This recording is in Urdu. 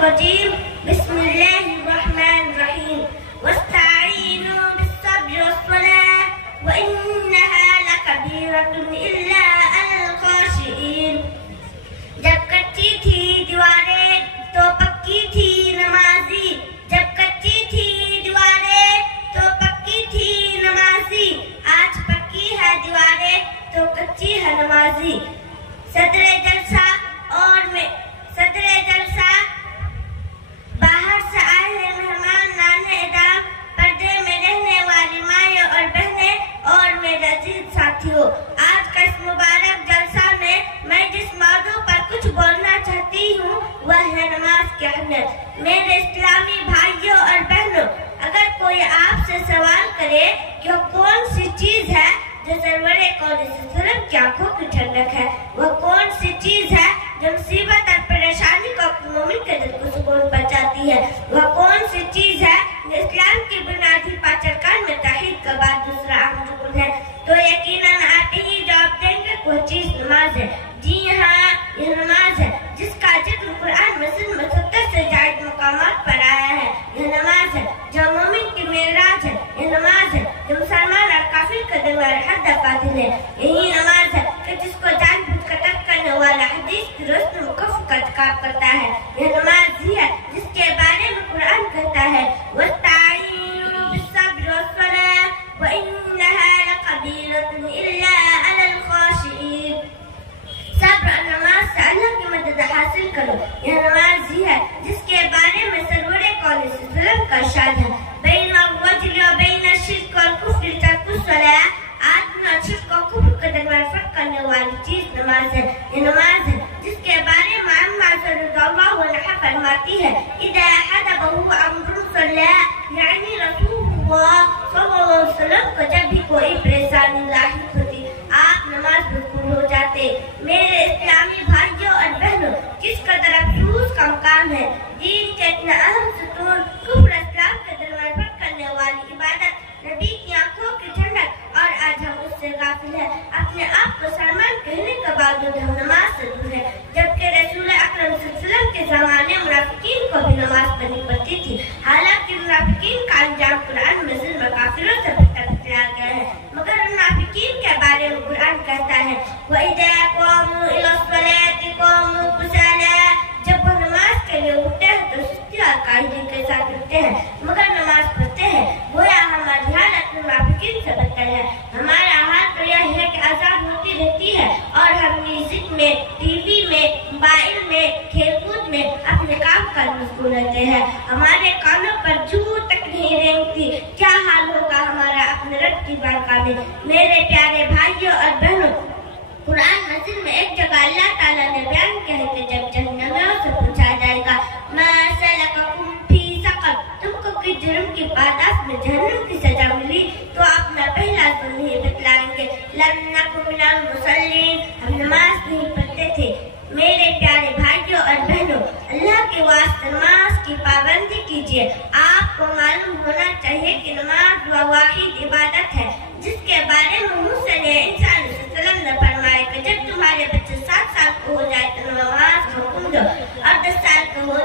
الرجيم بسم الله الرحمن الرحيم واستعينوا بالصبر والصلاة وإنها لكبيرة إلا على الخاشعين. جب کچی تھی دیواریں تو پکی تھی نمازی، جب کچی تھی دیواریں تو پکی تھی نمازی، آج پکی ہے دیواریں تو کچی ہے نمازی. صدر جلسہ باہر سے آئے ہیں مہمان نانے ادام، پردے میں رہنے والی مائیں اور بہنیں اور میرے عزیز ساتھیوں، آج کا اس مبارک جلسہ میں جس موضوع پر کچھ بولنا چاہتی ہوں وہ ہے نماز کی اہمیت. میرے اسلامی بھائیوں اور بہنوں، اگر کوئی آپ سے سوال کرے کہ وہ کون سی چیز ہے جو سرور کون وسلم کی آنکھوں کی ٹھنڈک ہے، وہ کون سی چیز ہے جو مصیبت اور پریشانی کو اپنے مومن کے دل کو سکون پہنچاتی ہے، وہ کون سی چیز ہے جو اسلام کی بنیادی پانچ ارکان میں توحید کے بعد دوسرا اہم رکن ہے، تو یقیناً آپ ہی جواب دیں گے وہ چیز نماز ہے. جی ہاں، یہ نماز ہے جس کا ذکر قرآن مجید میں 70 سے زائد مقامات پر آیا ہے. یہ نماز ہے جو مومن کی معراج ہے، یہ نماز ہے جو مسلمان اور کافر کے درمیان حد قاتل ہے. یہی نماز ہے کہ جس کو جان بوجھ کر ترک کرنے والا حدیث کی روشنی میں کفر کا ارتکاب کرتا ہے. یہ نماز ہی ہے جس کے بارے میں قرآن کہتا ہے وَاسْتَعِينُوا بِالصَّبْرِ وَالصَّلَاةِ وَإِنَّهَا لَكَبِيرَةٌ إِلَّا عَلَى الْخَاشِعِينَ. صبر اور نماز سے اللہ کی مدد حاصل کرو. یہ نماز ہی ہے جس کے بارے میں سرور کون وسلم کا ارشاد ہے بین الرجل و بین الشرک والکفر ترک الصلاۃ. آدمی اور شرک اور کفر کے درمیان فرق کرنے والی چیز نماز ہے. یہ نماز ہے جس کے بارے میں عمر رضی اللہ عنہ فرماتی ہے اذا حضبه امر الصلاۃ، یعنی رسول اللہ صلی اللہ علیہ وسلم کو جب بھی کوئی پریشانی لاحق ہوتی آپ نماز میں پور ہو جاتے. میرے اسلامی بھائیوں اور بہنوں، کس قدر افسوس کا مقام ہے دین کے اتنا اہم ستون کفر اسلام کے درمیان فرق کرنے والی عبادت نبی کی آنکھوں کی ٹھنڈک، اور آج ہم اس سے غافل ہیں. اپنے آپ کو سلمان کہنے کے باوجود ہم نماز سے دور ہیں، جبکہ رسول اکرم صلی اللہ علیہ وسلم کے زمانے منافقین کو بھی نماز پڑھنی پڑتی تھی. حالانکہ منافقین کا انجام قرآن مجید میں کافروں سے بہتر بتایا گیا ہے، مگر منافقین کے بارے میں قرآن کہتا ہے وَإِذَا قَامُوا إِلَى الصَّلَاةِ قَامُوا كُسَالَىٰ. جب وہ نماز کے لیے اٹھتے ہیں تو سستی اور کاہلی کے ساتھ اٹھتے ہیں، مگر نماز پڑھتے ہیں. گویا ہماری حالت منافقین سے بدتر ہے. ہمارا حال تو یہ ہے کہ آزاد ہوتی رہتی ہے اور ہم میوزک میں، ٹی وی میں، موبائل میں، کھیل کود میں اپنے کام پر مشغول رہتے ہیں. ہمارے کانوں پر جھوم تک نہیں رینگتی. کیا حال ہوگا ہمارا اپنے رب کی بارگاہ میں. میرے پیارے بھائیوں اور بہنوں، قرآن مجید میں ایک جگہ اللہ تعالیٰ نے بیان کیا ہے کہ جب جہنمیوں سے پوچھا جائے گا مَا سَلَكَكُمْ فِي سَقَرَ، تم کو کس جرم کی پاداش میں جہنم کی سزا ملی، تو اپنا پہلا ظلم ہی بتلائیں گے لَمْ نَكُ مِنَ الْمُصَلِّينَ، ہم نماز نہیں پڑھتے تھے. میرے پیارے بھائیوں اور بہنوں، اللہ کے واسطے نماز کی پابندی کیجیے. آپ کو معلوم ہونا چاہیے کہ نماز وہ واحد عبادت ہے جس کے بارے میں موسیٰ نے انسان علیہ السلام نے فرمایا کہ جب تمہارے بچے 7 سال کو ہو جائے تو نماز کا حکم دو، اور 10 سال کو ہو